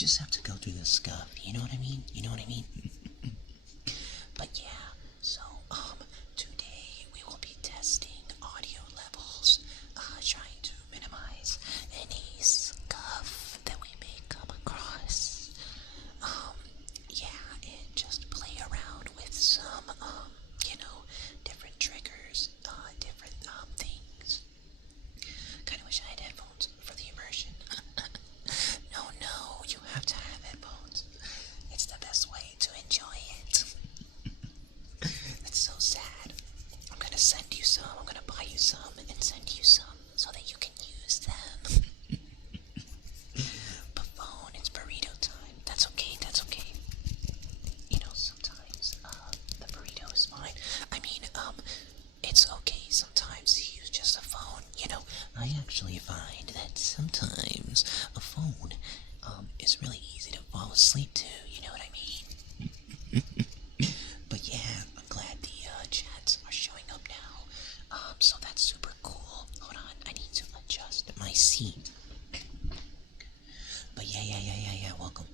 just have to go through the scuff. You know what I mean? You know what I mean? But yeah, so today we will be testing audio levels, trying to minimize any scuff that we may come across. Yeah, and just play around with some, different triggers, different things. Kind of wish I had headphones for the immersion. No, you have to have headphones. It's the best way to enjoy it. That's so sad. I'm gonna send you some, I'm gonna buy you some and send you some so that you can use them. But phone, it's burrito time. That's okay, that's okay. Sometimes, the burrito is fine. It's okay sometimes to use just a phone. I actually find that sometimes a phone, is really easy to fall asleep to, you know what I mean? But yeah, I'm glad the, chats are showing up now. So that's super cool. Hold on, I need to adjust my seat. But yeah, welcome.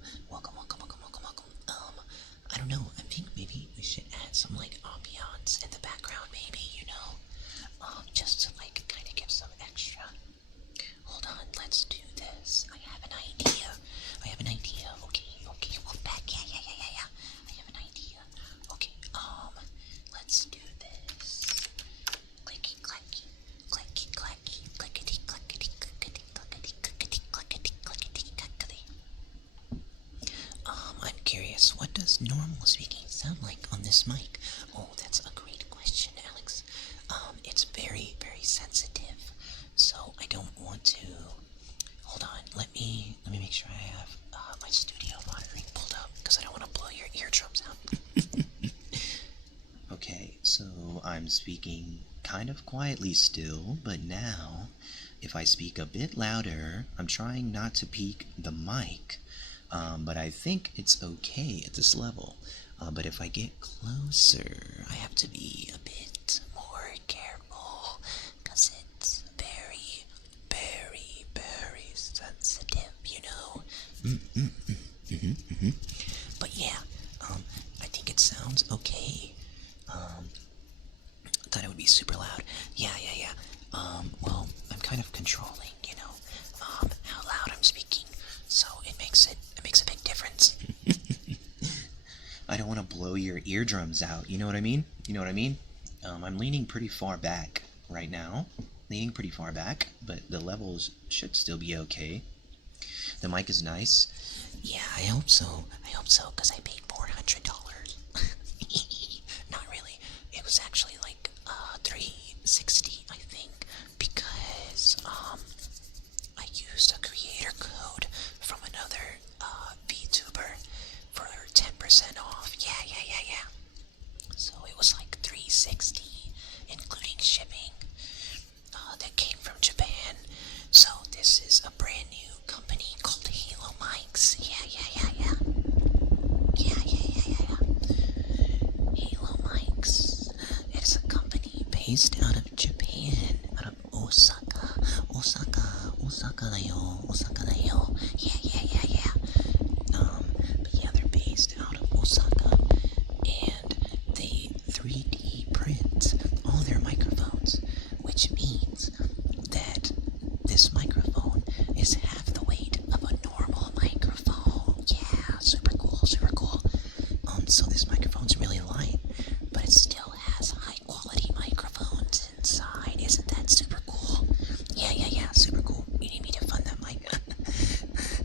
I don't know, I think maybe we should add some, ambiance in the background, maybe, just to, kind of give some extra. Hold on, let's do this. I have an idea. Okay, well, back, yeah. I have an idea. Okay, let's do this. Clicky, clacky, clickety, clackety, clickety, clickety, clackety. I'm curious, what does normal speaking sound like on this mic? Oh, that's a great question, Alex. It's very, very sensitive, so I don't want to. Hold on, let me make sure I have my studio monitoring pulled up because I don't want to blow your eardrums out. Okay, so I'm speaking kind of quietly still, but now, if I speak a bit louder, I'm trying not to peak the mic. But I think it's okay at this level. But if I get closer, I have to be a bit more careful, because it's very, very, very sensitive, But yeah, I think it sounds okay. Thought it would be super loud. Yeah. Well, I'm kind of controlling, how loud I'm speaking, so it makes a big difference. I don't want to blow your eardrums out. You know what I mean? I'm leaning pretty far back right now. But the levels should still be okay. The mic is nice. Yeah, I hope so, because I paid $400. Not really. It was actually like $360, I think, because I used a creator code from another VTuber for 10% off. Yeah. So it was like $360, including shipping. That came from Japan. So this is a brand new company called Halo Mics. Yeah. Halo Mics. It is a company based out of Japan, out of Osaka. Osaka da yo. Yeah. But yeah, they're based out of Osaka, and they 3D print all their microphones, which means that this microphone is half the weight of a normal microphone. Yeah, super cool. So this microphone's really light, but it still has high quality microphones inside. Isn't that super cool? Yeah, super cool. You need me to fund that mic?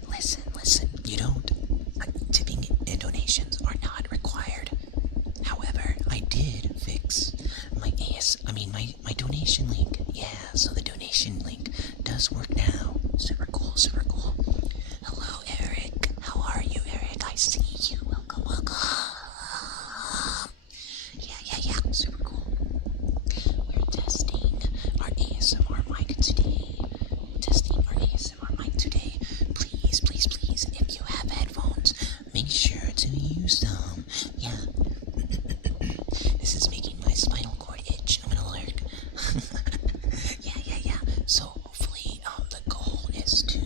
Listen, you don't. Tipping and donations are not required. However, I did fix my donation link. Yeah, so the donation link does work now. Super cool. Hello, Eric. How are you, Eric? I see you. Welcome. Yeah, super cool. We're testing our ASMR mic today. Please, if you have headphones, make sure to use them. Yeah. This is making my spinal cord itch. I'm gonna learn. Yeah. So hopefully, the goal is to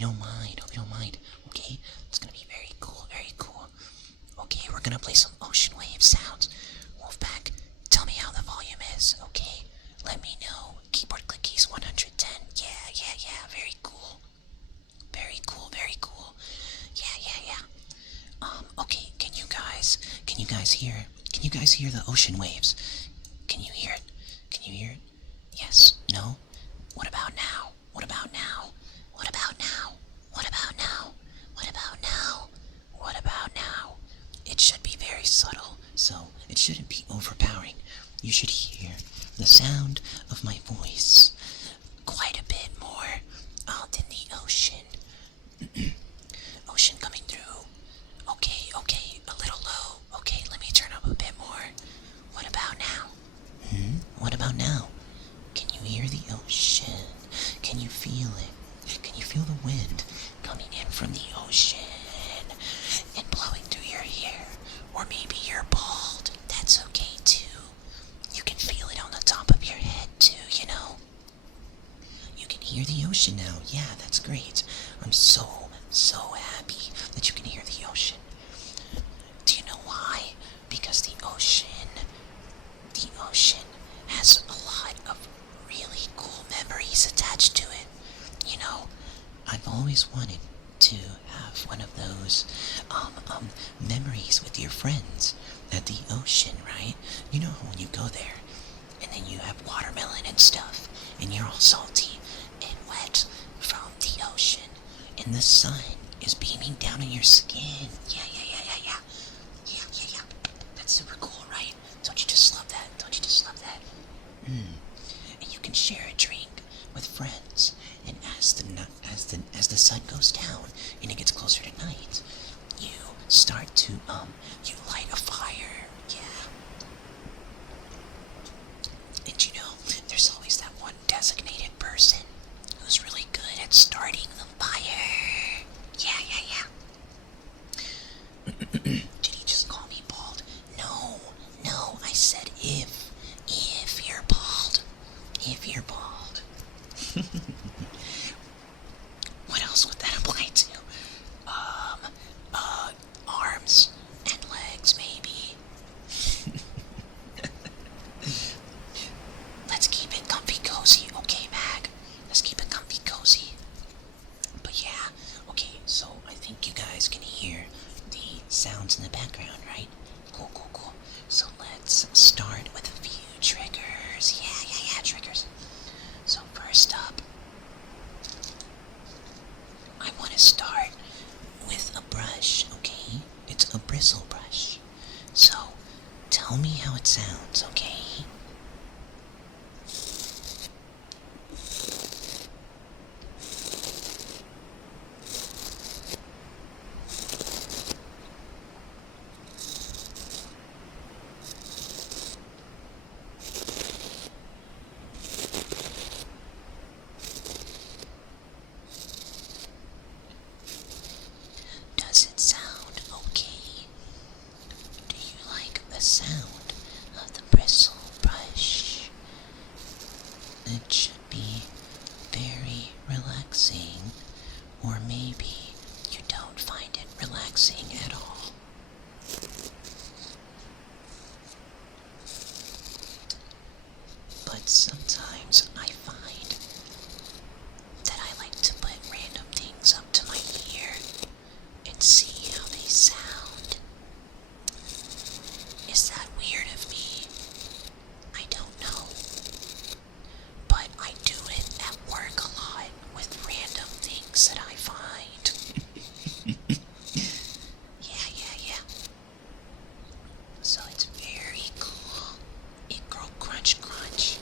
you don't mind. Hope you don't mind. Okay, it's gonna be very cool, very cool. Okay, we're gonna play some ocean wave sounds. Wolfpack, tell me how the volume is. Okay, let me know. Keyboard click keys 110. Yeah, yeah, yeah. Very cool. Very cool, very cool. Yeah, yeah, yeah. Okay, can you guys hear the ocean waves? Can you hear it? Can you hear it? Yes? No? What about now? What about now? What about now? What about now? What about now? What about now? It should be very subtle, so it shouldn't be overpowering. You should hear the sound of my voice quite a bit more out in the ocean. Ocean coming through. Okay, okay, a little low. Okay, let me turn up a bit more. What about now? What about now? Can you hear the ocean? Can you feel it? Can you feel the wind coming in from the ocean and blowing through your hair? Or maybe you're bald. That's okay too. You can feel it on the top of your head too, you know? You can hear the ocean now. Yeah, that's great. I'm so happy that you can hear the ocean. Do you know why? Because the ocean has a lot of really cool memories attached to it. You know, I've always wanted to have one of those memories with your friends at the ocean, right? You know when you go there and then you have watermelon and stuff and you're all salty and wet from the ocean and the sun is beaming down on your skin. Yeah, yeah, yeah, yeah, yeah. Yeah, yeah, yeah. That's super cool, right? Don't you just love that? Don't you just love that? And you can share a drink with friends, and as the sun goes down and it gets closer to night, you start to you light a fire. Yeah. And you know, there's always that one designated person who's really good at starting the fire. Yeah, yeah, yeah. Did he just call me bald? No, I said if you're bald. If you're bald. What else would that apply to? Arms and legs, maybe. Let's keep it comfy cozy, okay, Mag? Let's keep it comfy cozy. But yeah, okay, so I think you guys can hear the sounds in the background, right? Cool, cool, cool. So let's start with a few triggers. Yeah, yeah, yeah, triggers. So first up, I want to start with a brush, okay? It's a bristle brush. So tell me how it sounds, okay? Does it sound okay? Do you like the sound of the bristle brush? It should be very relaxing, or maybe you don't find it relaxing at all. But sometimes I find that I like to put random things up to my ear and see how they sound. Is that weird of me? I don't know. But I do it at work a lot with random things that I find. Yeah, yeah, yeah. So it's very cool. It go crunch crunch.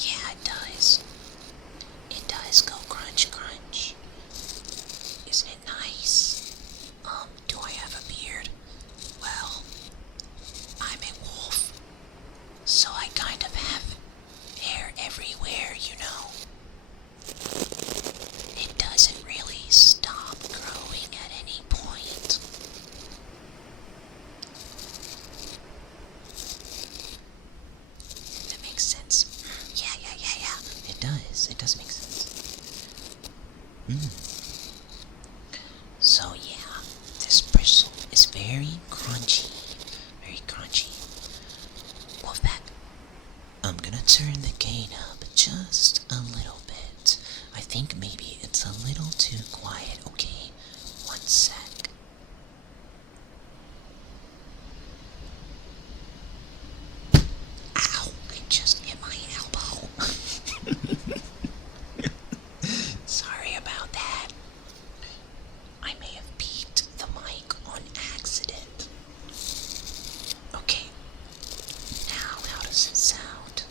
Yeah, it does. It does go crunch crunch. Isn't it nice? Do I have a beard? Well, I'm a wolf, so I kind of have hair everywhere, you know. It doesn't really very crunchy. Very crunchy. Wolfpack, I'm gonna turn the gain up just a little bit. I think maybe it's a little too quiet, okay? One sec. Ow! I just hit my elbow. Sorry about that. I may have beat the mic on accident. Okay, now how does it sound?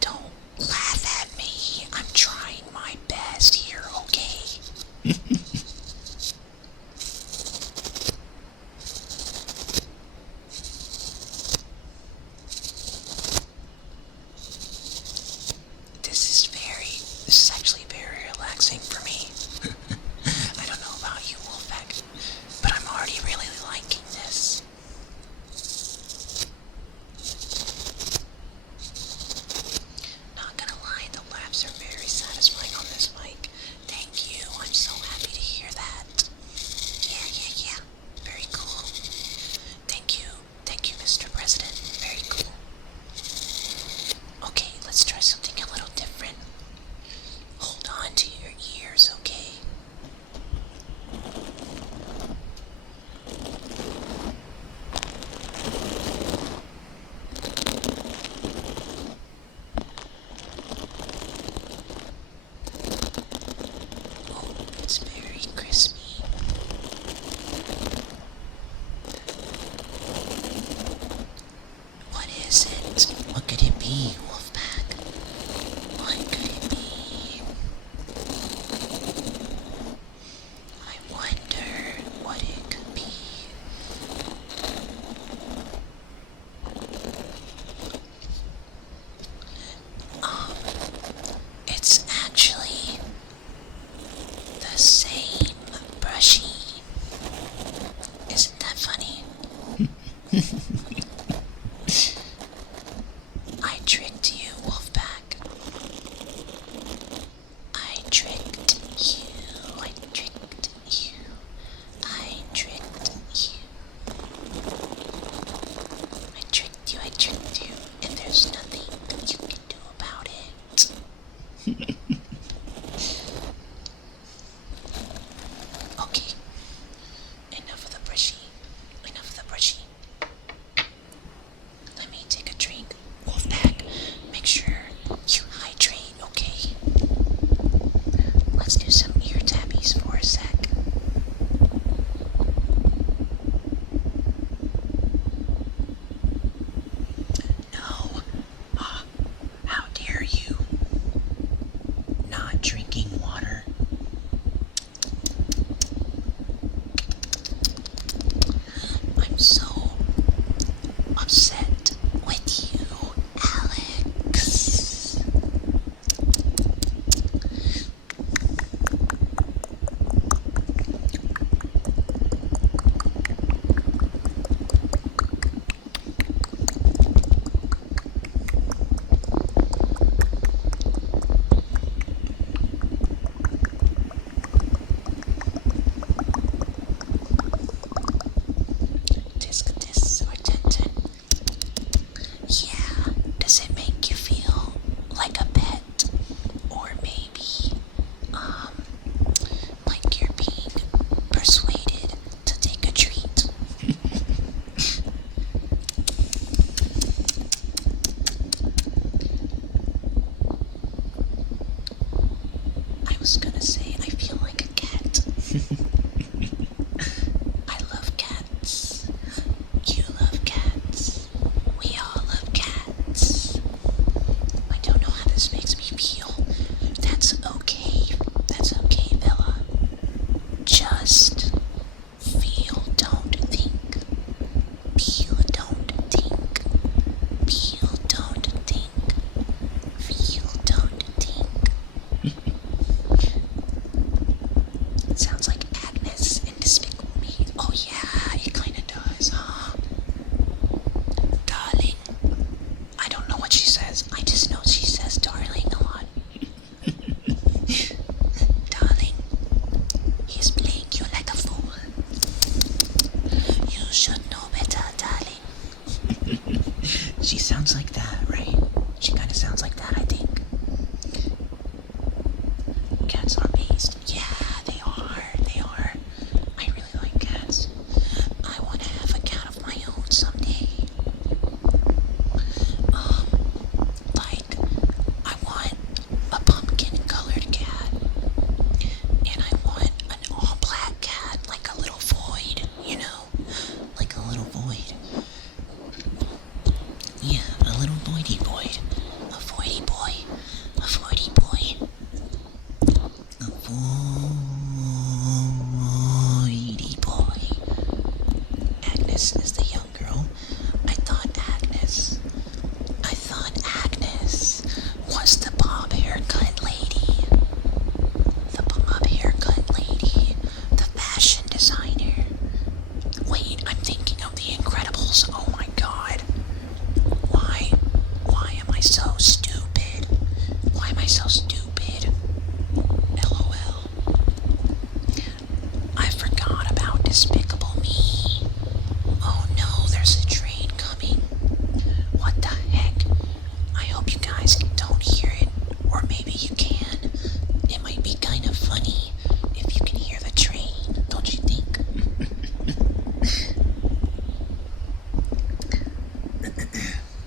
Don't laugh at me. I'm trying my best here, okay? This is actually very relaxing for me. I don't know about you, Wolfpack, but I'm already really liking this. Not gonna lie, the laughs are very satisfying on this mic. Thank you, I'm so happy to hear that. Yeah. Very cool. Thank you, Mr. President. Very cool. Okay, let's try something a little different. Hold on to your ears, okay? Oh, it's very crispy. What is it? What could it be, Wolfpack? What could it be? I wonder what it could be. It's actually the same brushie. Isn't that funny? I tricked you, Wolfpack. I tricked you. I tricked you. I tricked you. I tricked you, and there's nothing you can do about it. Okay, enough of the brushy. Let me take a drink. Wolfpack, make sure you hydrate, okay? Let's do some ear tabbies for a sec. No. How dare you? Not drinking water. I'm so upset with you, Alex. Tisk or ten. Yeah, does it make you feel like a pet? Or maybe, like you're being persuaded to take a treat? I was gonna say I feel like a cat. I love cats. You love cats. We all love cats. I don't know how this makes me feel. That's okay. Bella. Just feel, don't think. Feel, don't think. Feel, don't think. Feel, don't think. She sounds like that, right? She kind of sounds like that, I think. Cats are based. Yeah, they are. They are. I really like cats. I want to have a cat of my own someday. Like, I want a pumpkin-colored cat, and I want an all-black cat, like a little void, you know? Like a little void. Yeah, a little voidy void. A voidy boy. A voidy boy. A voidy boy. Agnes is the young girl. I thought Agnes was the bob haircut lady. The bob haircut lady. The fashion designer. Wait, I'm thinking of The Incredibles. Oh my god. Why am I so stupid? Why am I so stupid? LOL. I forgot about Despicable Me. Oh no, there's a train coming. What the heck? I hope you guys don't hear it, or maybe you can. It might be kind of funny if you can hear the train, don't you think?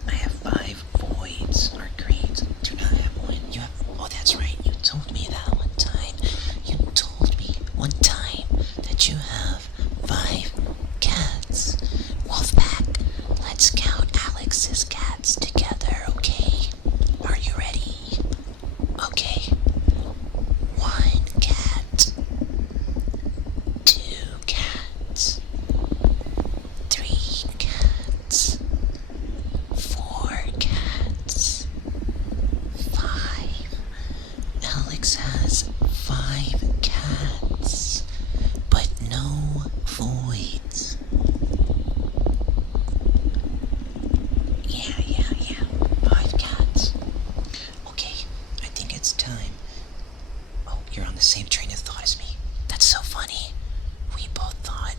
I have 5 voids, or grades. Do not have one. You have. Oh, that's right. You told me that one time. You told me one time that you have 5 cats. Wolfpack, let's count Alex's cats together, okay? Are you ready? Okay. 1 cat. 2 cats. 3 cats. 4 cats. 5. Alex has 5 cats, but no voids. Yeah. 5 cats. Okay, I think it's time. Oh, you're on the same train of thought as me. That's so funny. We both thought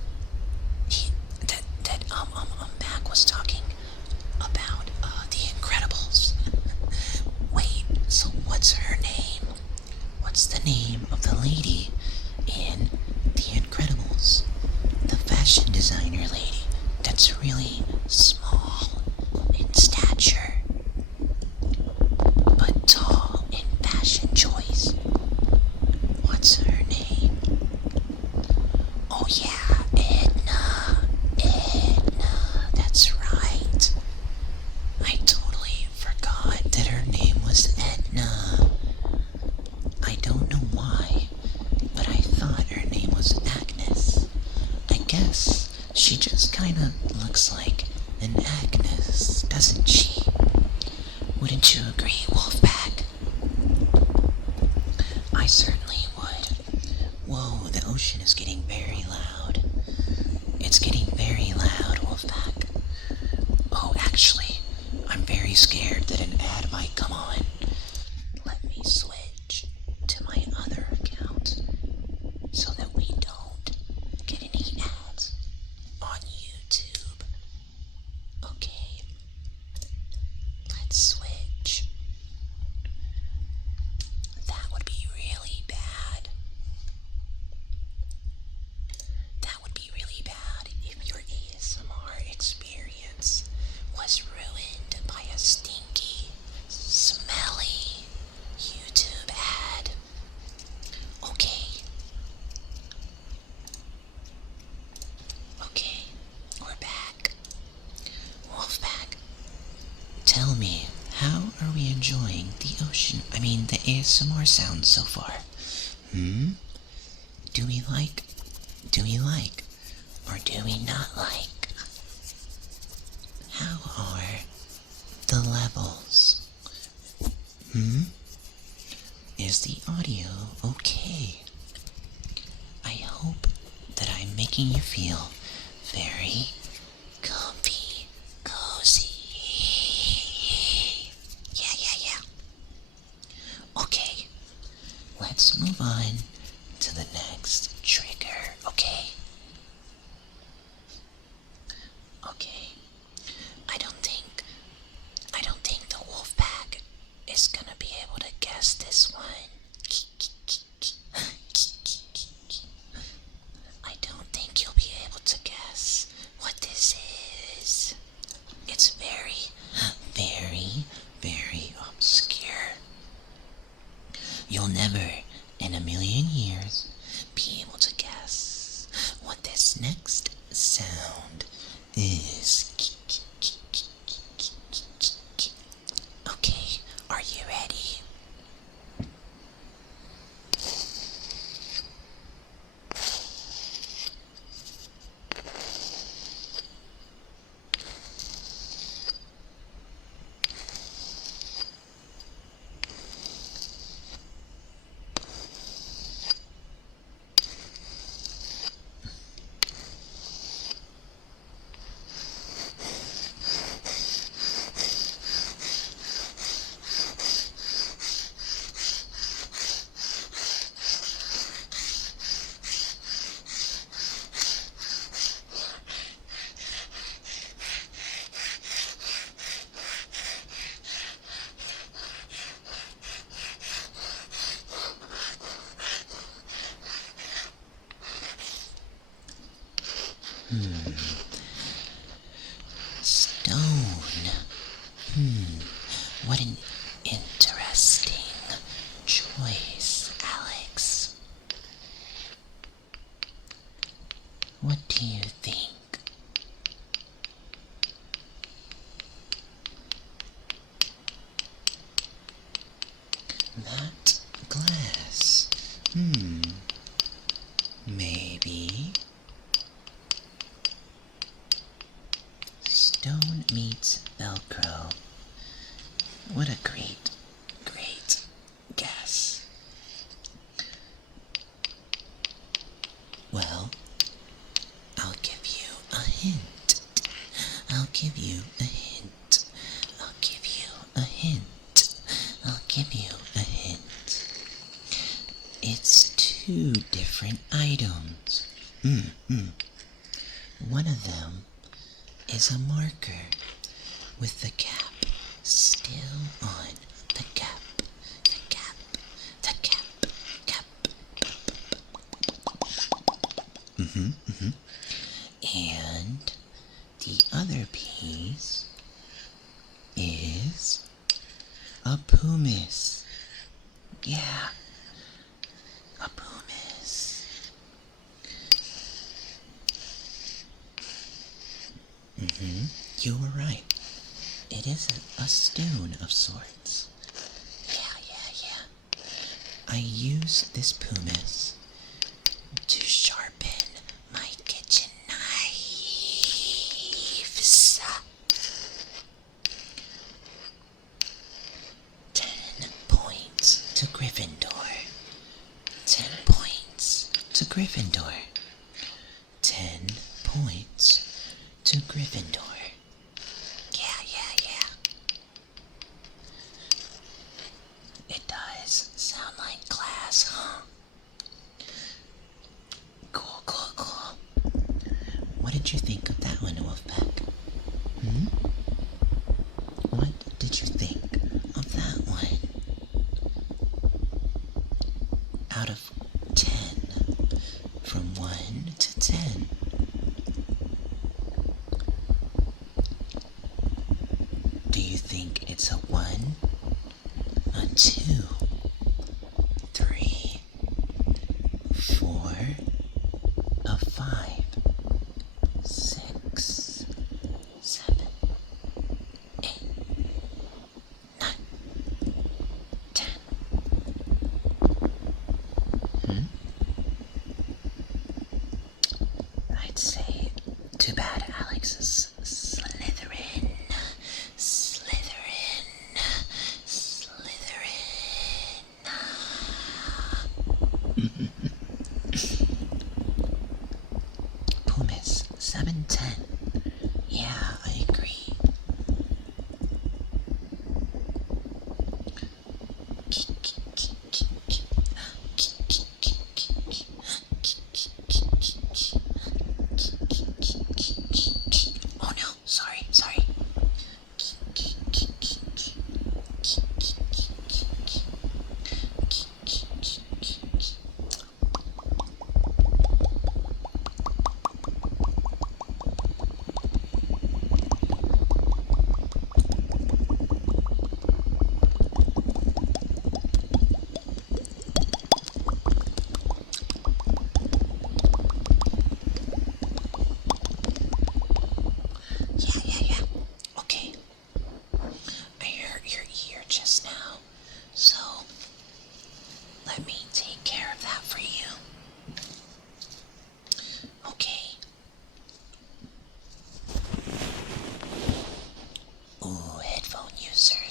that Mac was talking about The Incredibles. Wait, so what's her name? What's the name of the lady in The Incredibles? The fashion designer lady that's really small in stature, but tall in fashion choice. What's her name? Oh yeah, Edna. That's right. I totally forgot that her name was Edna. I don't know why, but I thought her name was Agnes. I guess she just kinda looks like an Agnes, doesn't she? Wouldn't you agree, Wolfpack? I certainly would. Whoa, the ocean is getting very loud. It's getting very loud, Wolfpack. Oh, actually, I'm very scared that an ad might come on. Let me switch to my other account so that we don't get any ads on YouTube. Okay, let's switch. That would be really bad. That would be really bad if your ASMR experience was ruined by a stinky, smelly YouTube ad. Okay. Okay, we're back. Wolfpack, tell me, how are we enjoying the ocean? I mean, the ASMR sounds so far. Do we like, or do we not like? How are the levels? Is the audio okay? I hope that I'm making you feel very comfy, cozy. Yeah. Okay, let's move on to the next trigger, okay? Okay, I don't think You'll never in a million years be able to guess what this next sound is. Okay, are you ready? Stone. What an interesting choice, Alex. What do you think? That glass. Maybe. Stone meets Velcro. What a great, great guess. Well, I'll give you a hint. I'll give you a hint. I'll give you a hint. I'll give you a hint. It's two different items. One of them is a marker with the cap still on. The cap, the cap, the cap, cap. And the other piece is a pumice. Yeah, a pumice. You were right. It is a stone of sorts. Yeah. I use this pumice to sharpen my kitchen knives. 10 points to Gryffindor. 10 points to Gryffindor. 10 points to Gryffindor. Yeah. It does sound like glass, huh? Cool. What did you think of that one, Wolfpack? What did you think of that one? Out of 10. From 1 to 10. Do you think it's a 1, a 2, 3, 4, a 5, 6, 7, 8, 9, 10? I'd say too bad Alex is Slytherin.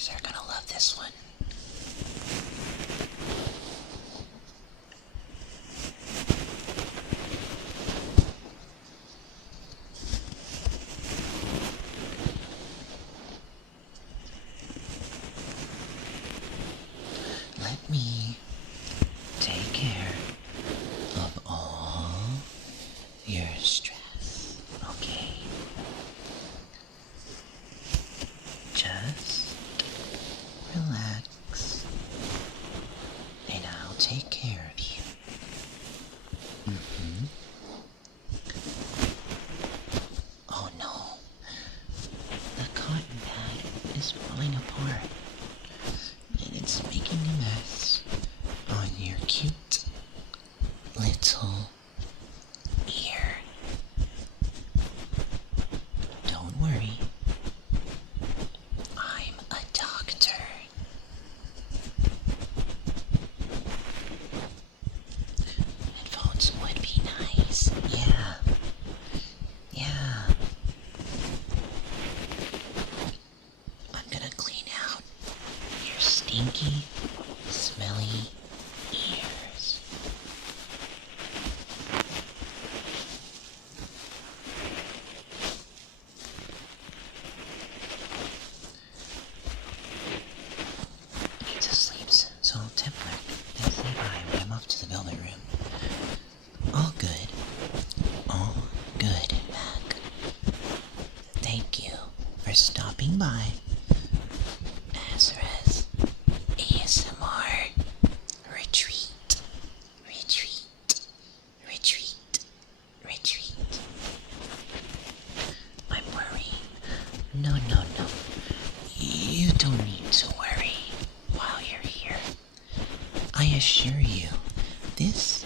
ears are gonna love this one. Let me take care of all your stress, okay? Just relax, and I'll take care of you. Oh no, the cotton pad is falling apart, and it's making a mess on your cute little ear. Don't worry, I'm a doctor. Headphones would be nice. Yeah. I'm gonna clean out your stinky, smelly ears. Need to sleep soon, so Templar, then say bye when I'm off to the velvet room. All good. All good, Mac. Thank you for stopping by. Azra's ASMR retreat. I'm worrying. No. You don't need to worry while you're here. I assure you, this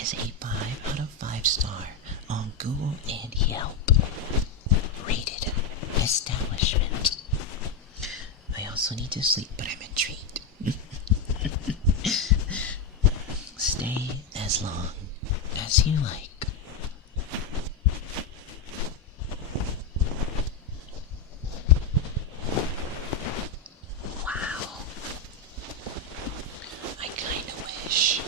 is a 5 out of 5 star on Google and Yelp rated establishment. I also need to sleep, but I'm intrigued. Stay as long as you like. Wow. I kinda wish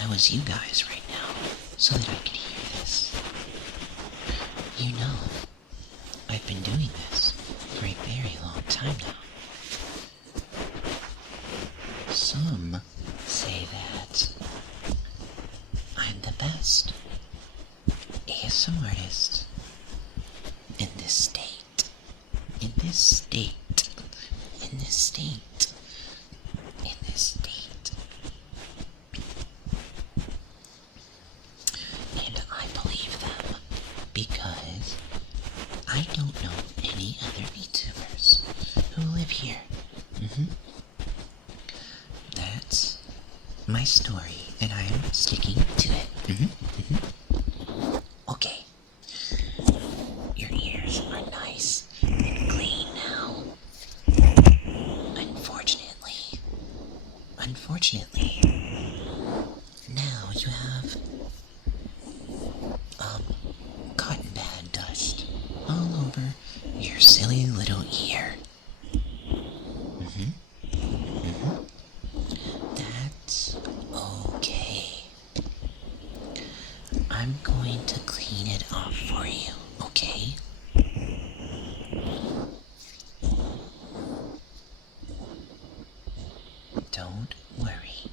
I was you guys right now so that I could hear this. You know, I've been doing this for a very long time now. Some say that I'm the best ASMR artist in this state. In this state. In this state. In this state. And I believe them because I don't know any other VTubers who live here. That's my story, and I'm sticking to it. Okay. Your ears are nice and clean now. Unfortunately, now you have cotton pad dust all over your silly little ear. That's okay. I'm going to clean it off for you, okay? Don't worry.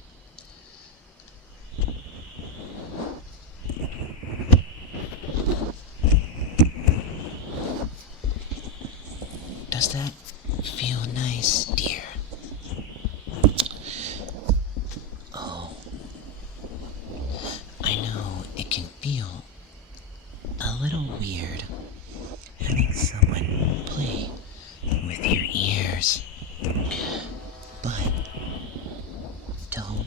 Does that feel nice, dear? Oh, I know it can feel a little weird having someone play with your ears, but don't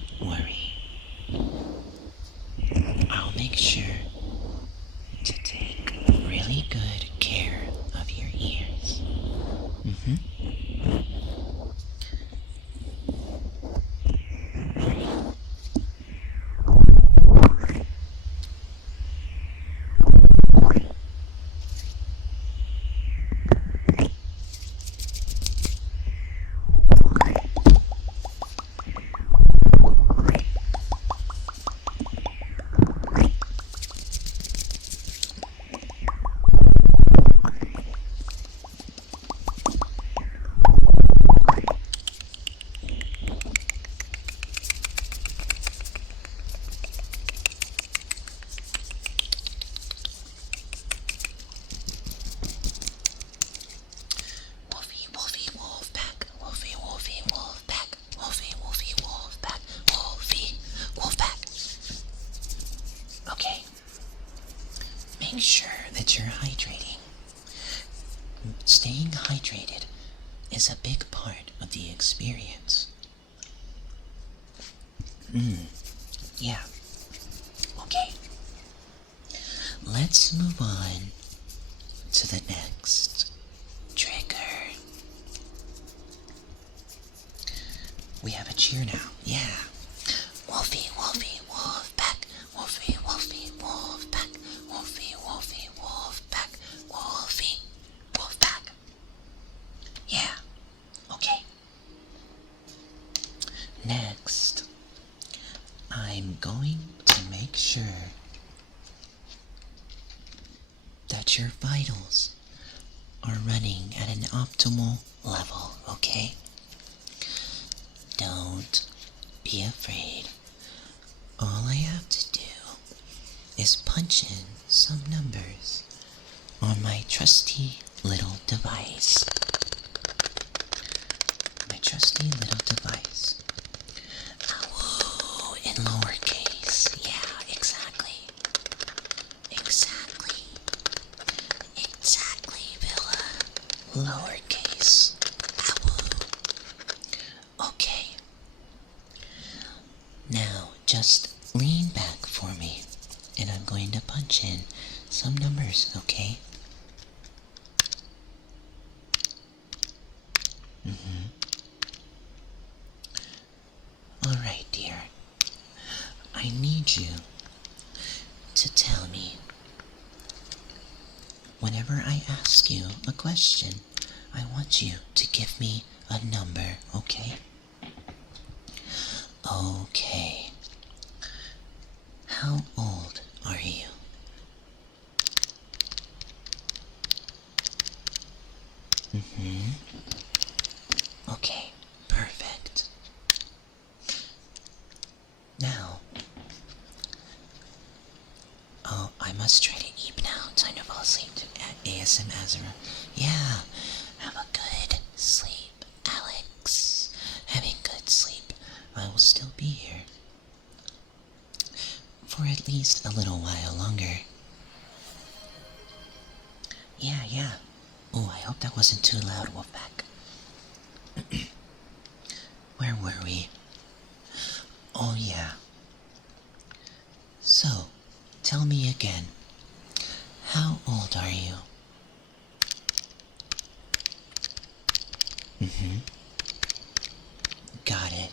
make sure that you're hydrating. Staying hydrated is a big part of the experience. Yeah. Okay. Let's move on to the next trigger. We have a cheer now. Yeah. Wolfie, Wolfie, wolf pack. Wolfie, Wolfie, wolf pack. Wolfie, Wolfie, wolf pack. Wolfie, wolf pack. Yeah. Okay. Next, I'm going to make sure that your vitals are running at an optimal level, okay? Don't be afraid. All I have to do is punch in some numbers on my trusty little device. My trusty little device. Woo, in lowercase. Yeah, exactly. Exactly. Exactly, Villa. Lowercase. Awoo. Okay. Now, just lean back for me, and I'm going to punch in some numbers, okay? Alright, dear. I need you to tell me, whenever I ask you a question, I want you to give me a number, okay? Okay. How old are you? Okay, perfect. Now, oh, I must try to eat now. Time to fall asleep to ASM Azura. Yeah, have a good sleep, Alex. Having good sleep. I will still be here for at least a little while longer. Yeah. Oh, I hope that wasn't too loud, Wolfpack. Where were we? Oh, yeah. So, tell me again. How old are you? Got it.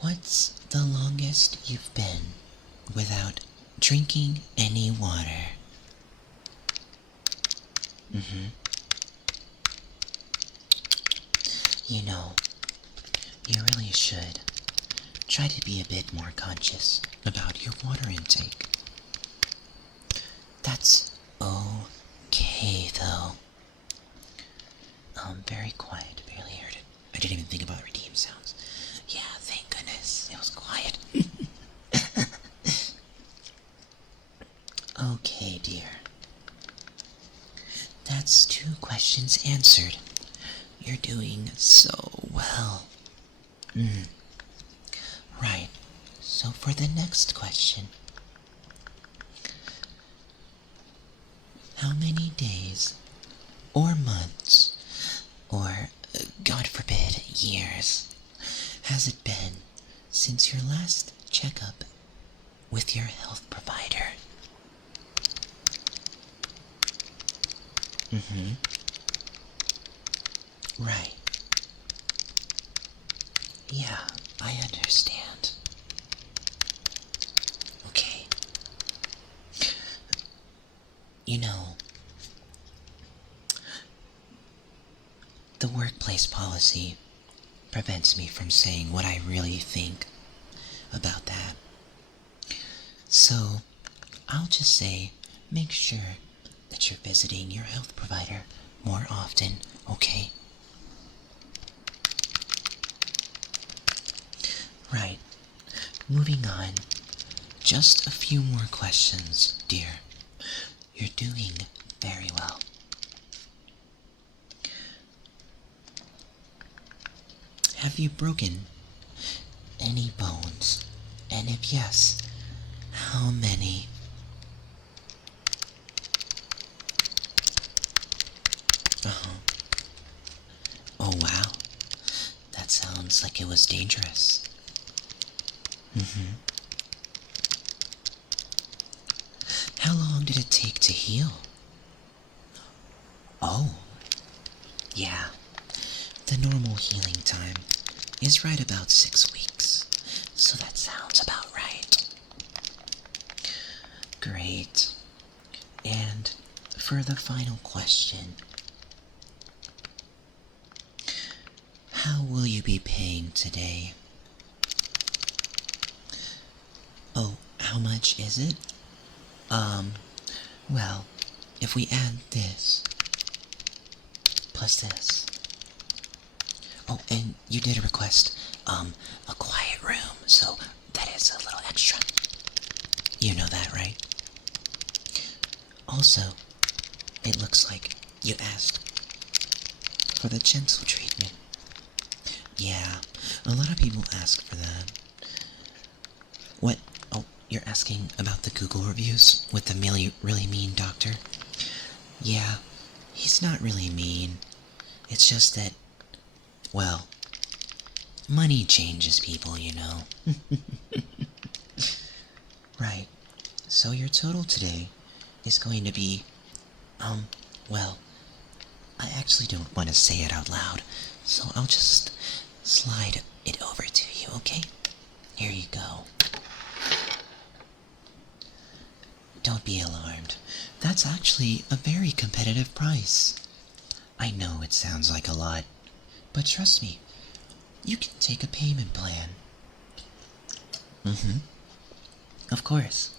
What's the longest you've been without drinking any water? You know, you really should try to be a bit more conscious about your water intake. That's okay, though. Very quiet, barely heard it. I didn't even think about redeem sounds. Yeah, thank goodness, it was quiet. Okay, dear. That's 2 questions answered. You're doing so well. Right, so for the next question, how many days or months or, God forbid, years has it been since your last checkup with your health provider? Right. Yeah, I understand. Okay. You know, the workplace policy prevents me from saying what I really think about that. So, I'll just say, make sure that you're visiting your health provider more often, okay? Right. Moving on. Just a few more questions, dear. You're doing very well. Have you broken any bones? And if yes, How many? Uh-huh. Oh, wow. That sounds like it was dangerous. Mm-hmm. How long did it take to heal? Oh, yeah. The normal healing time is right about 6 weeks, so that sounds about right. Great. And for the final question, how will you be paying today? Oh, how much is it? Well, if we add this, plus this. Oh, and you did request, a quiet room, so that is a little extra. You know that, right? Also, it looks like you asked for the gentle treatment. Yeah, a lot of people ask for that. What? Oh, you're asking about the Google reviews with the really mean doctor? Yeah, he's not really mean. It's just that, well, money changes people, you know. Right. So your total today is going to be, well, I actually don't want to say it out loud, so I'll just slide it over to you, okay? Here you go. Don't be alarmed. That's actually a very competitive price. I know it sounds like a lot, but trust me, you can take a payment plan. Mm-hmm. Of course.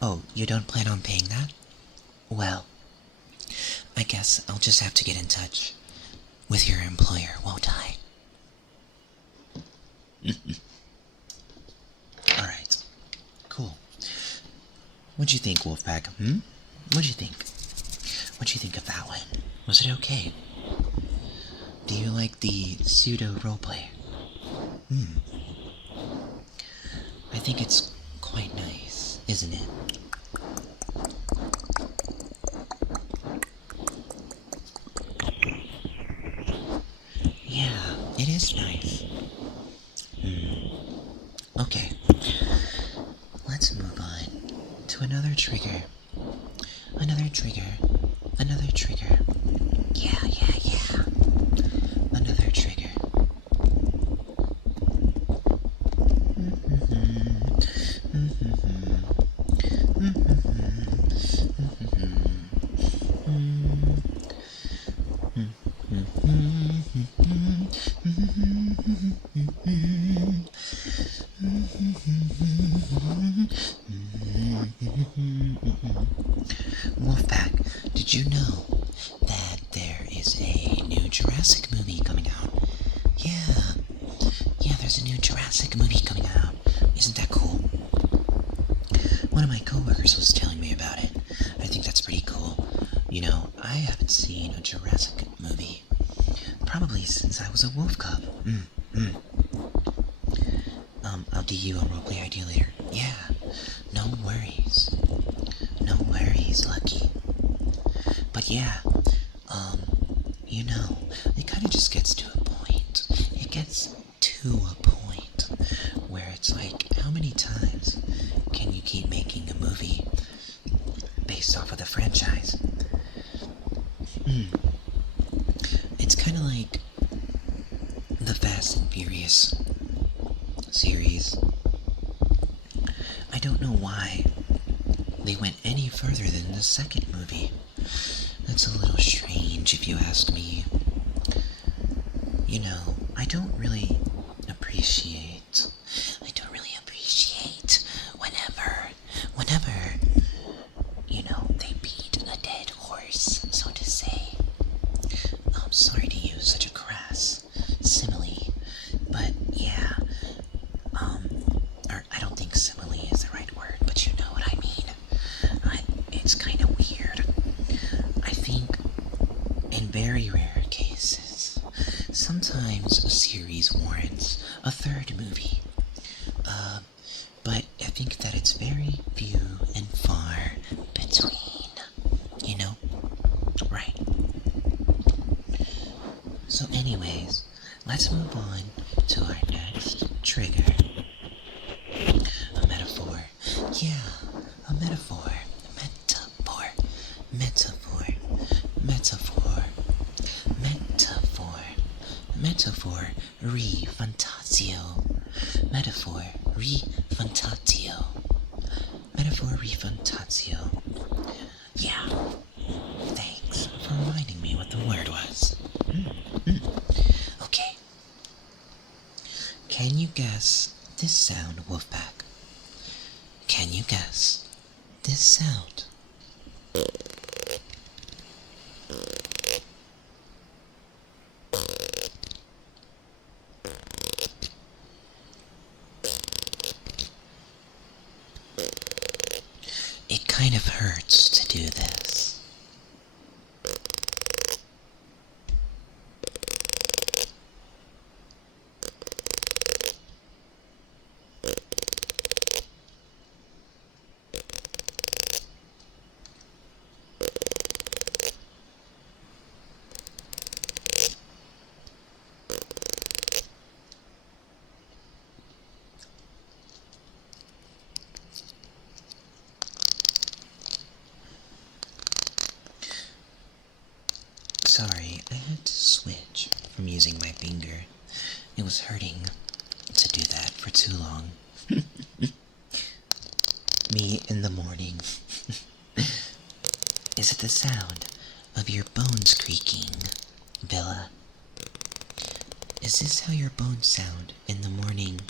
Oh, you don't plan on paying that? Well, I guess I'll just have to get in touch with your employer, won't I? Alright. Cool. What'd you think, Wolfpack? What'd you think? What'd you think of that one? Was it okay? Do you like the pseudo roleplay? I think it's quite nice, isn't it? Yeah, it is nice. Okay, let's move on to another trigger. Another trigger. Another trigger. Yeah, yeah, yeah. Another trigger. Wolfpack, did you know that there is a new Jurassic movie coming out? Yeah, there's a new Jurassic movie coming out. Isn't that cool? One of my coworkers was telling me about it. I think that's pretty cool. You know, I haven't seen a Jurassic movie probably since I was a wolf cub. I'll do you a roleplay idea later. Yeah, no worries. No worries, Lucky. But yeah, you know, it kind of just gets to a point. It gets to a point where it's like, how many times can you keep making a movie based off of the franchise? It's kind of like the Fast and Furious series. I don't know why they went any further than the second movie. That's a little strange if you ask me. You know, I don't really appreciate whenever, you know, they beat a dead horse, so to say. I'm sorry to use such a crass simile, but yeah, or I don't think simile is the right word, but you know what I mean. It's kind of weird. I think in very rare cases, sometimes a series warrants a third movie. But if think that it's very few and far between, you know? Right. So anyways, let's move on to our next trigger. A metaphor. Yeah, a metaphor. Metaphor. Metaphor. Metaphor. Metaphor. Metaphor. Re-fantatio. Metaphor. Re-fantatio. Metaphor. Re-fantatio. Yeah. Thanks for reminding me what the word was. Okay. Can you guess this sound, Wolfpack? Can you guess this sound? It kind of hurts to do this. Sorry, I had to switch from using my finger. It was hurting to do that for too long. Me in the morning. Is it the sound of your bones creaking, Villa? Is this how your bones sound in the morning?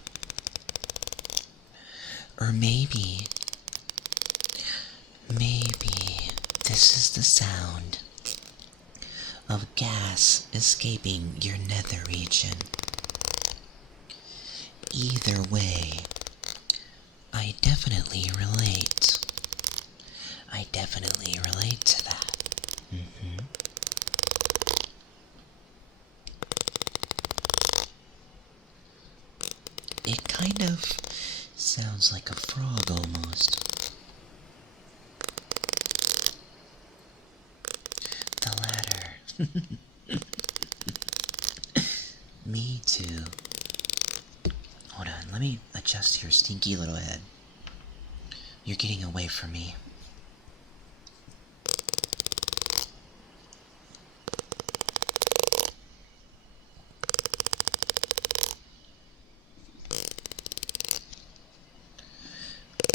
Or maybe this is the sound of gas escaping your nether region. Either way, I definitely relate. I definitely relate to that. It kind of sounds like a frog almost. The latter. Me too. Hold on, let me adjust your stinky little head. You're getting away from me.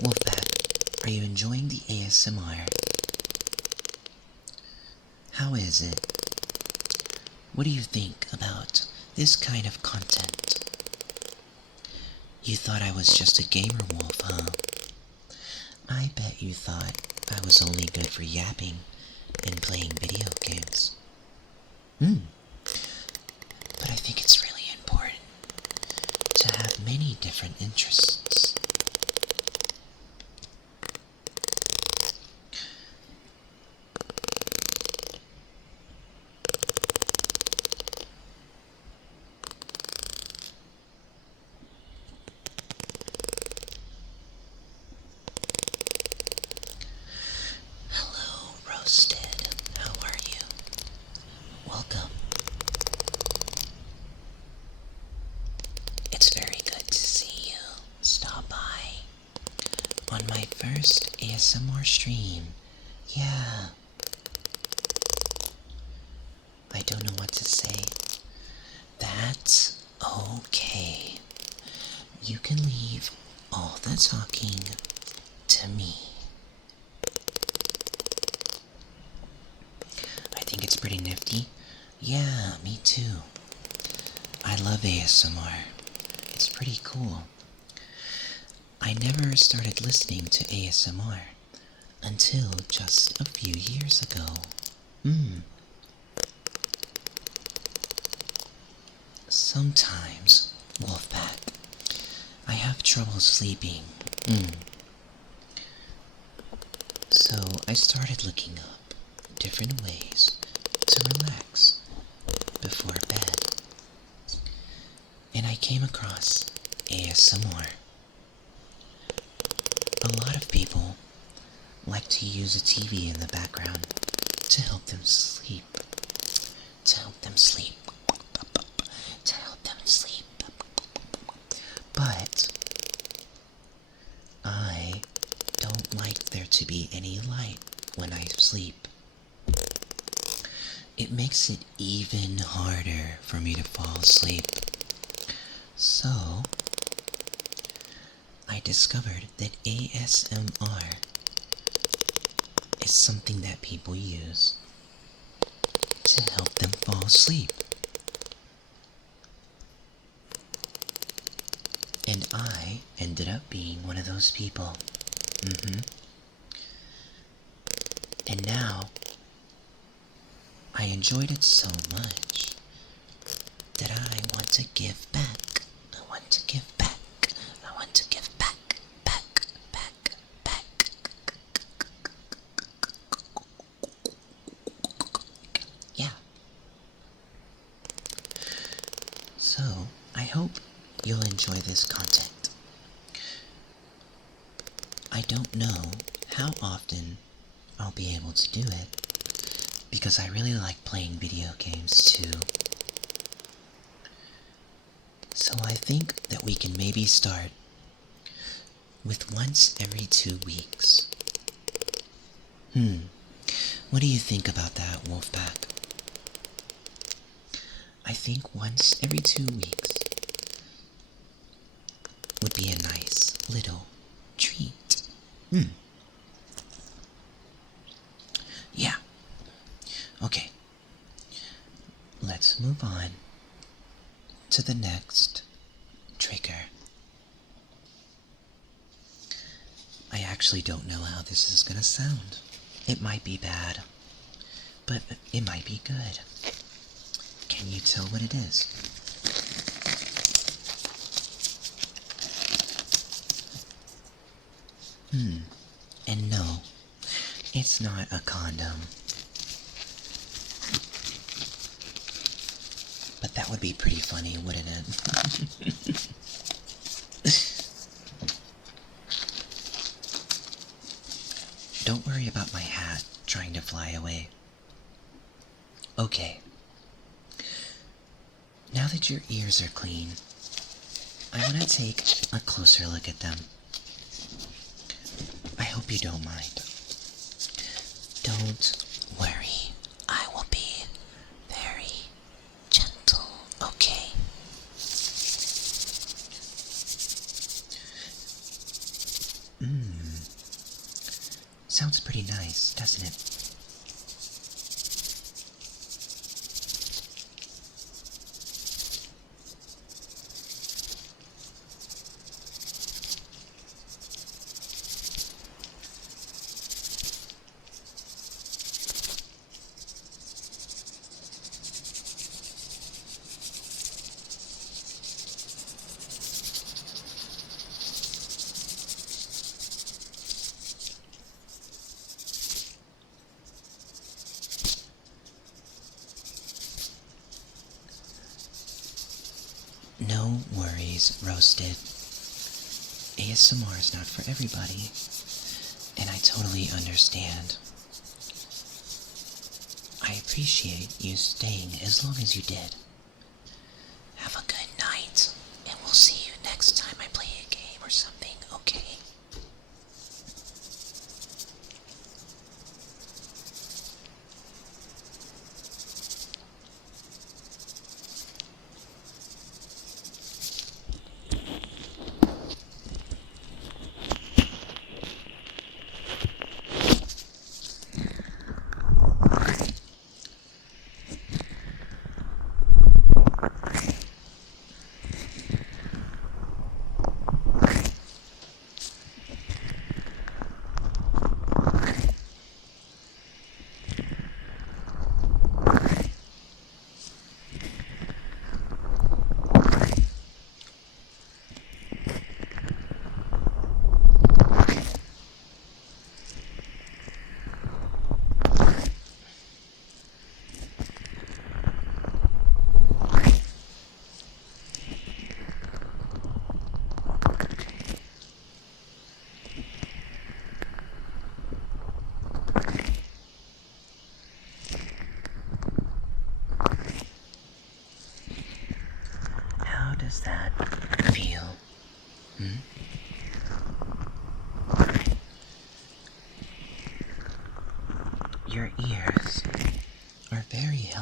Wolfpack, are you enjoying the ASMR? How is it? What do you think about this kind of content? You thought I was just a gamer wolf, huh? I bet you thought I was only good for yapping and playing video games. But I think it's really important to have many different interests. Hello, Roasted. How are you? Welcome. It's very good to see you stop by on my first ASMR stream. Yeah. I don't know what to say. That's okay. You can leave all the talking to me. I think it's pretty nifty. Yeah, me too. I love ASMR. It's pretty cool. I never started listening to ASMR until just a few years ago. Sometimes, Wolfpack, I have trouble sleeping. So I started looking up different ways to relax before bed. And I came across ASMR. A lot of people like to use a TV in the background to help them sleep. To help them sleep. To help them sleep. But I don't like there to be any light when I sleep. It makes it even harder for me to fall asleep. So, I discovered that ASMR is something that people use to help them fall asleep. And I ended up being one of those people. And now, I enjoyed it so much that I want to give back. I want to give back. I want to give back. Back. Yeah. So, I hope you'll enjoy this content. I don't know how often I'll be able to do it, because I really like playing video games too. So I think that we can maybe start with once every 2 weeks. What do you think about that, Wolfpack? I think once every 2 weeks would be a nice little treat. Yeah. Okay. Let's move on to the next trigger. I actually don't know how this is gonna sound. It might be bad, but it might be good. Can you tell what it is? And no, it's not a condom. But that would be pretty funny, wouldn't it? Don't worry about my hat trying to fly away. Okay. Now that your ears are clean, I want to take a closer look at them. I hope you don't mind. Don't worry. I will be very gentle, okay? Sounds pretty nice, doesn't it? No worries, Roasted. ASMR is not for everybody, and I totally understand. I appreciate you staying as long as you did. Have a good night, and we'll see you next time I play a game or something, okay?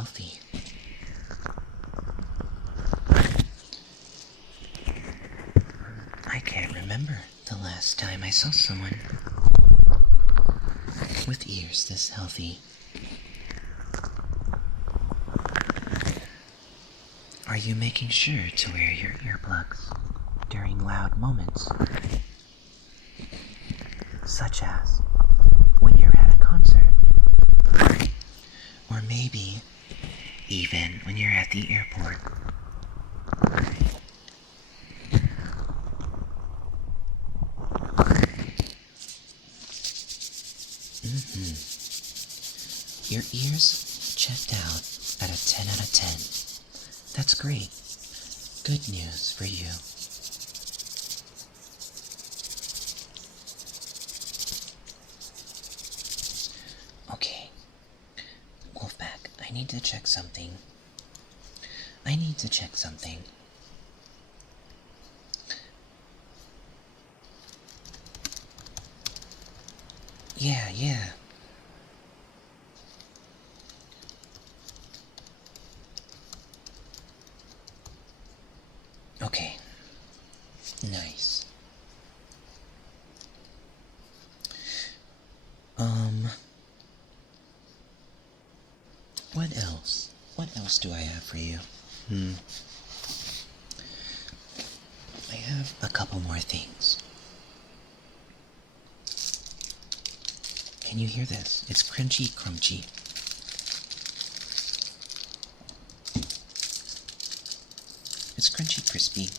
healthy. I can't remember the last time I saw someone with ears this healthy. Are you making sure to wear your earplugs during loud moments? Such as when you're at a concert. Or maybe even when you're at the airport. Your ears checked out at a 10 out of 10. That's great. Good news for you. Okay, Wolfpack, I need to check something. Yeah. Okay. Nice. What else? What else do I have for you? I have a couple more things. Can you hear this? It's crunchy crunchy. It's crunchy crispy.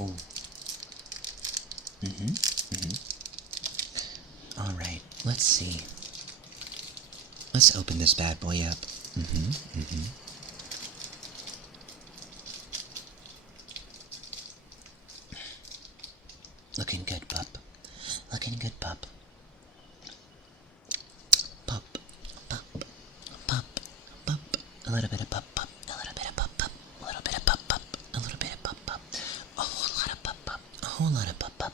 Oh. Alright, let's see. Let's open this bad boy up. Looking good, pup. Looking good, pup. Pup, pup, pup, pup. A little bit of pup, pup. A little bit of pup, pup. A little bit of pup, pup. A little bit of pup, pup. A whole lot of pup, pup. A whole lot of pup, pup.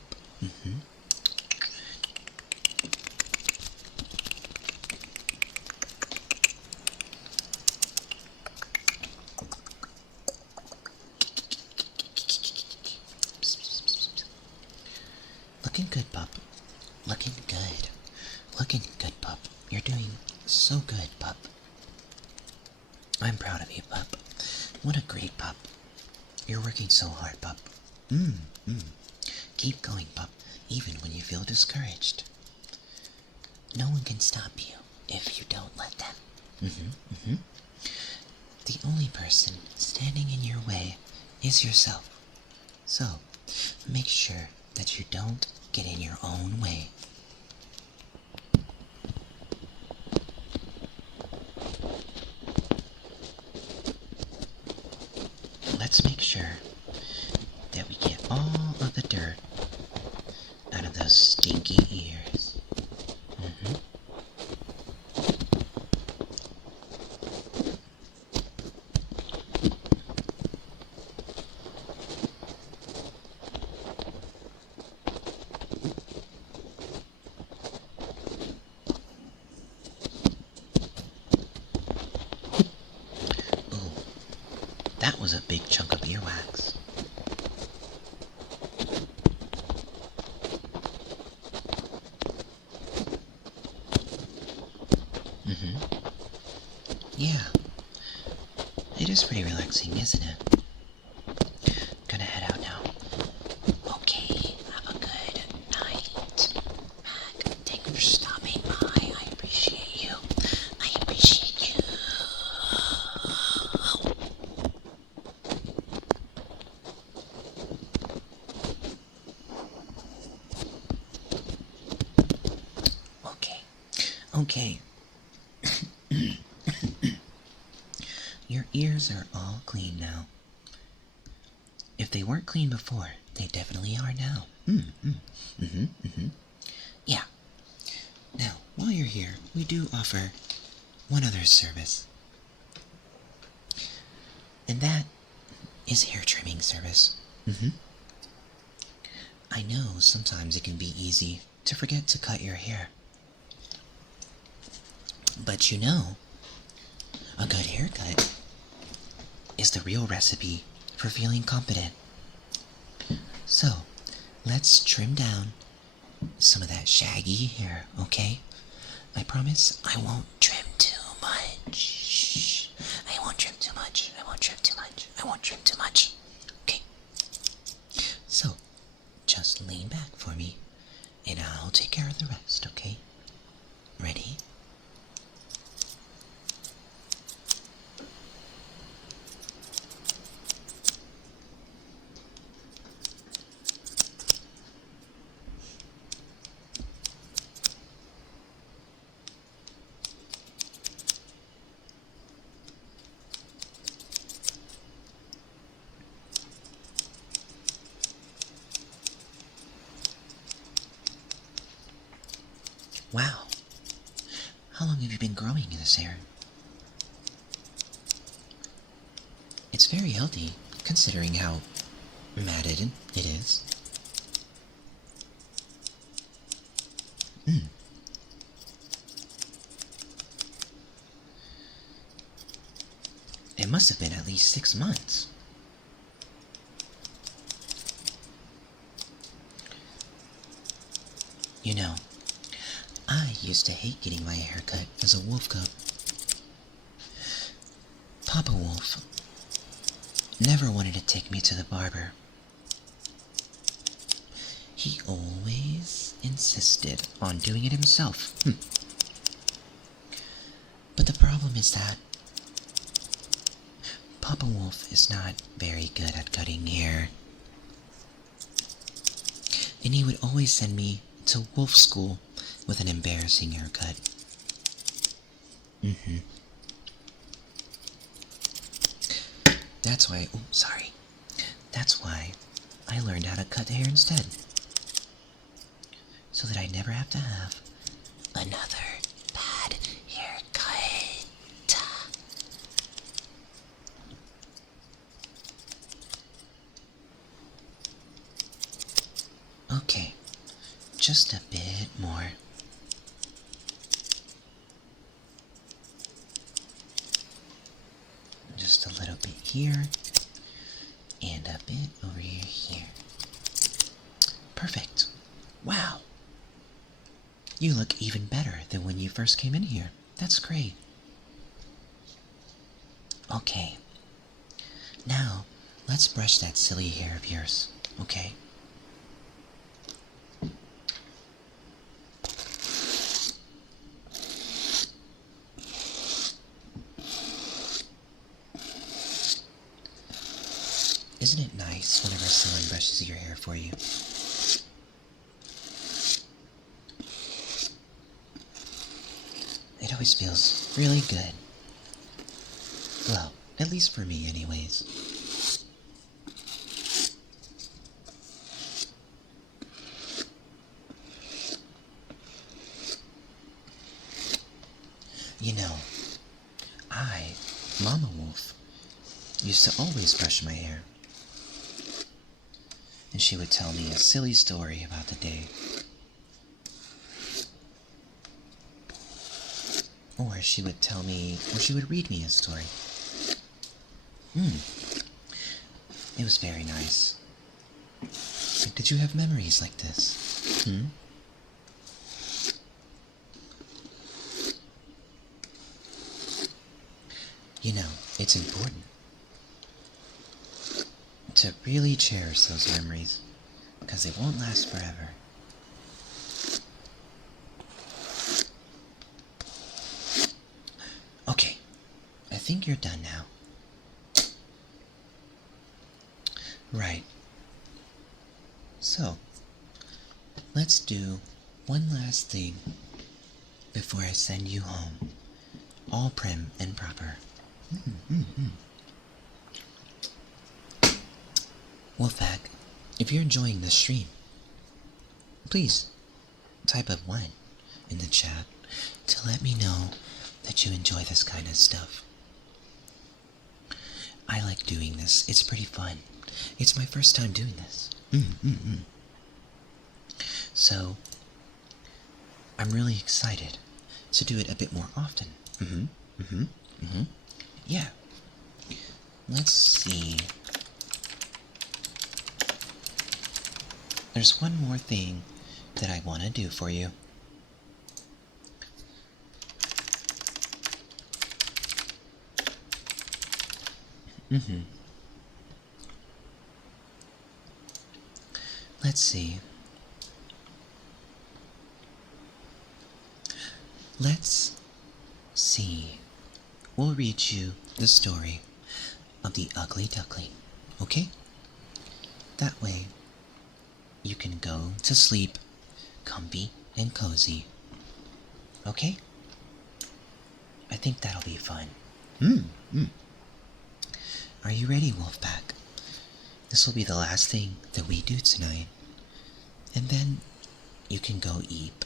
Looking good, pup. Looking good. Looking good, pup. You're doing so good, pup. I'm proud of you, pup. What a great pup. You're working so hard, pup. Keep going, pup, even when you feel discouraged. No one can stop you if you don't let them. The only person standing in your way is yourself. So, make sure that you don't get in your own way. Let's make sure that we get all of the dirt out of those stinky ears. That was a big chunk of earwax. Yeah. It is pretty relaxing, isn't it? Gonna head out now. Okay, have a good night. And thank you for stopping by. I appreciate you. I appreciate you. Okay. Your ears are all clean now. If they weren't clean before, they definitely are now. Yeah. Now, while you're here, we do offer one other service. And that is hair trimming service. I know sometimes it can be easy to forget to cut your hair. But you know, a good haircut is the real recipe for feeling confident. So, let's trim down some of that shaggy hair, okay? I promise I won't trim too much. I won't trim too much. I won't trim too much. I won't trim too much. Okay. So, just lean back for me, and I'll take care of the rest, okay? Ready? Wow. How long have you been growing this hair? It's very healthy, considering how matted it is. It must have been at least 6 months. You know, I used to hate getting my hair cut as a wolf cub. Papa Wolf never wanted to take me to the barber. He always insisted on doing it himself. But the problem is that Papa Wolf is not very good at cutting hair. And he would always send me to wolf school with an embarrassing haircut. That's why, That's why I learned how to cut hair instead. So that I never have to have another bad haircut. Okay, just a bit more. Just a little bit here, and a bit over here. Perfect. Wow. You look even better than when you first came in here. That's great. Okay. Now, let's brush that silly hair of yours, okay? Isn't it nice whenever someone brushes your hair for you? It always feels really good. Well, at least for me anyways. You know, Mama Wolf, used to always brush my hair. And she would tell me a silly story about the day. Or she would read me a story. It was very nice. Did you have memories like this? You know, it's important to really cherish those memories, because they won't last forever. Okay, I think you're done now. Right. So, let's do one last thing before I send you home, all prim and proper. Wolfpack, if you're enjoying this stream, please type a 1 in the chat to let me know that you enjoy this kind of stuff. I like doing this. It's pretty fun. It's my first time doing this. So, I'm really excited to do it a bit more often. Yeah. Let's see. There's one more thing that I want to do for you. Let's see. Let's see. We'll read you the story of the ugly duckling, okay? That way, you can go to sleep comfy and cozy. Okay? I think that'll be fun. Are you ready, Wolfpack? This will be the last thing that we do tonight. And then you can go eat.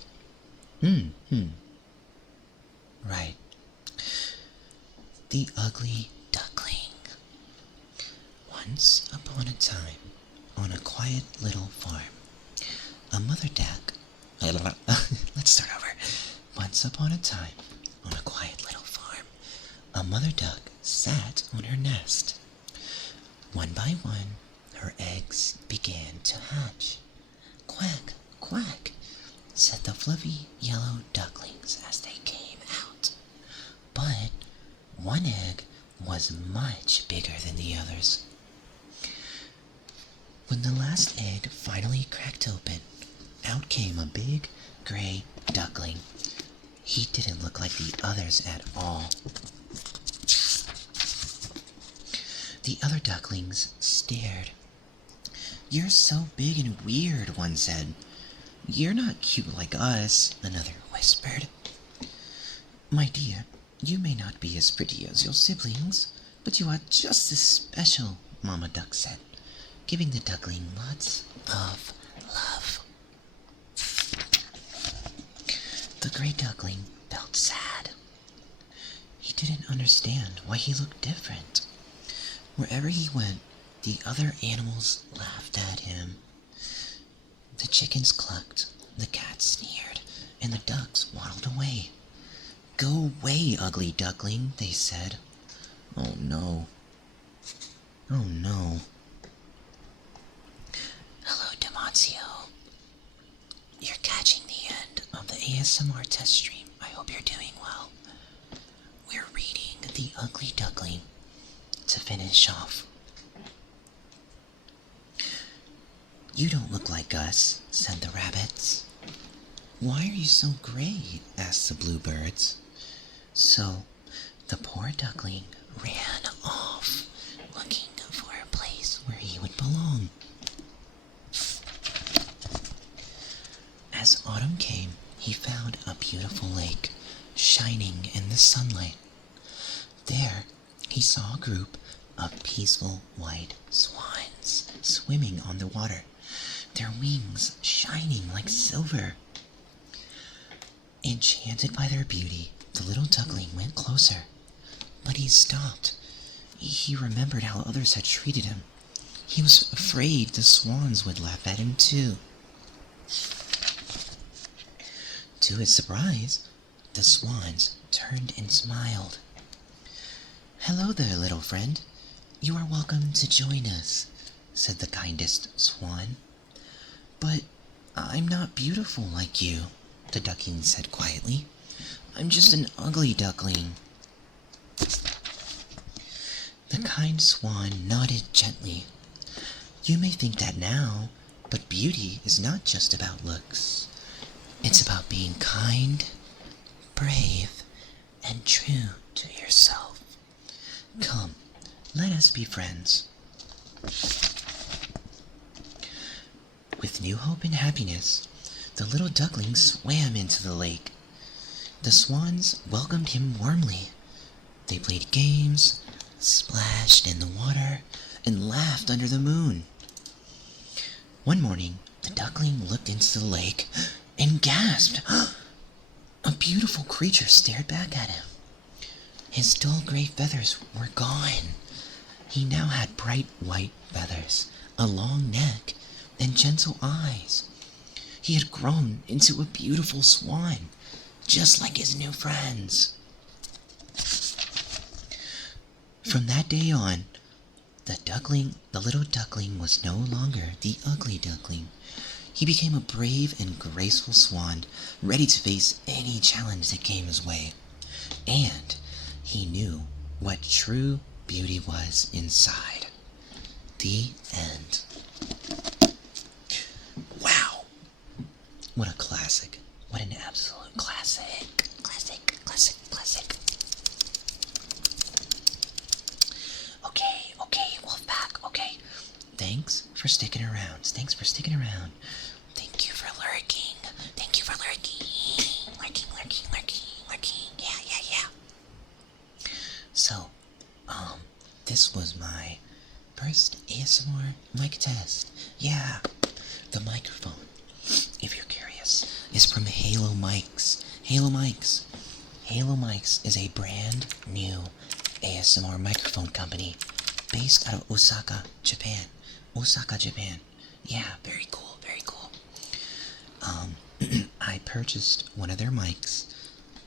Right. The ugly duckling. Once upon a time, on a quiet little farm, a mother duck. Let's start over. Once upon a time, on a quiet little farm, a mother duck sat on her nest. One by one, her eggs began to hatch. Quack, quack, said the fluffy yellow ducklings as they came out. But one egg was much bigger than the others. When the last egg finally cracked open, out came a big, gray duckling. He didn't look like the others at all. The other ducklings stared. "You're so big and weird," one said. "You're not cute like us," another whispered. "My dear, you may not be as pretty as your siblings, but you are just as special," Mama Duck said, giving the duckling lots of love. The gray duckling felt sad. He didn't understand why he looked different. Wherever he went, the other animals laughed at him. The chickens clucked, the cats sneered, and the ducks waddled away. "Go away, ugly duckling," they said. Oh no. Oh no. Hello, Demoncio. You're catching the end of the ASMR test stream. I hope you're doing well. We're reading The Ugly Duckling to finish off. "You don't look like us," said the rabbits. "Why are you so gray?" asked the bluebirds. So the poor duckling ran off, looking for a place where he would belong. As autumn came, he found a beautiful lake, shining in the sunlight. There he saw a group of peaceful white swans swimming on the water, their wings shining like silver. Enchanted by their beauty, the little duckling went closer, but he stopped. He remembered how others had treated him. He was afraid the swans would laugh at him too. To his surprise, the swans turned and smiled. "Hello there, little friend. You are welcome to join us," said the kindest swan. "But I'm not beautiful like you," the duckling said quietly. "I'm just an ugly duckling." The kind swan nodded gently. "You may think that now, but beauty is not just about looks. It's about being kind, brave, and true to yourself. Come, let us be friends." With new hope and happiness, the little duckling swam into the lake. The swans welcomed him warmly. They played games, splashed in the water, and laughed under the moon. One morning, the duckling looked into the lake and gasped. A beautiful creature stared back at him. His dull gray feathers were gone. He now had bright white feathers, a long neck, and gentle eyes. he had grown into a beautiful swan, just like his new friends. From that day on, the little duckling was no longer the ugly duckling. He became a brave and graceful swan, ready to face any challenge that came his way. And he knew what true beauty was inside. The end. Wow! What a classic. What an absolute classic. Classic, classic, classic. Okay, Wolfpack, okay. Thanks for sticking around. Thanks for sticking around. Thank you for lurking. Thank you for lurking. Lurking. Yeah. So, this was my first ASMR mic test. Yeah, the microphone, if you're curious, is from Halo Mics. Halo Mics is a brand new ASMR microphone company based out of Osaka, Japan. Yeah, very cool. I purchased one of their mics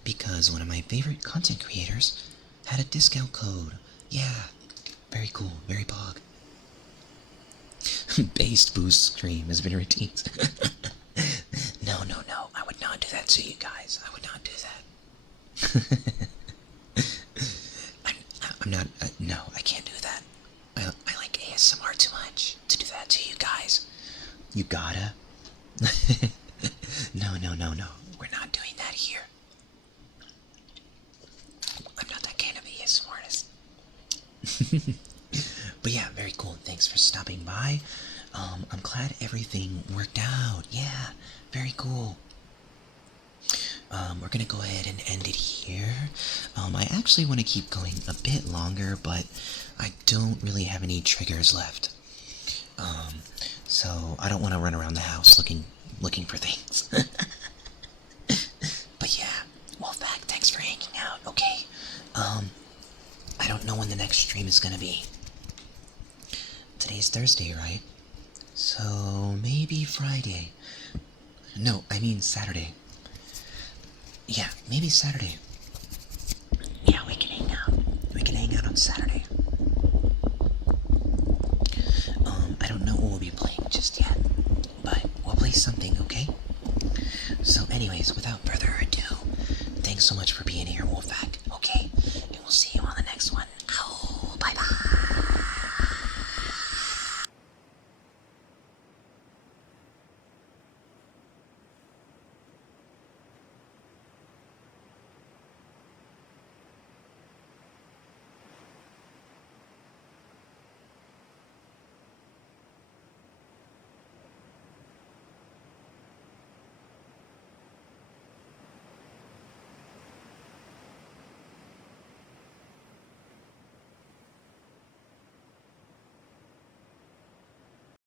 because one of my favorite content creators had a discount code. Yeah, very cool, very pog. Based boost stream has been redeemed. No, I would not do that to you guys. I would not do that. I'm not, no, I can't do that. I like ASMR too much to do that to you guys. You gotta. No, we're not doing that here. I'm not that kind of ASMR artist. But yeah, very cool. Thanks for stopping by. I'm glad everything worked out. Yeah, very cool. We're gonna go ahead and end it here. I actually want to keep going a bit longer, but I don't really have any triggers left. So I don't want to run around the house looking for things. But yeah, Wolfpack, thanks for hanging out. Okay. I don't know when the next stream is gonna be. Today's Thursday, right? So maybe Friday. No, I mean Saturday. Yeah, maybe Saturday. Yeah, we can hang out. We can hang out on Saturday. I don't know what we'll be playing just yet, but we'll play something, okay? So anyways, without further ado, thanks so much for being here, Wolfpack, okay? And we'll see you on the next one.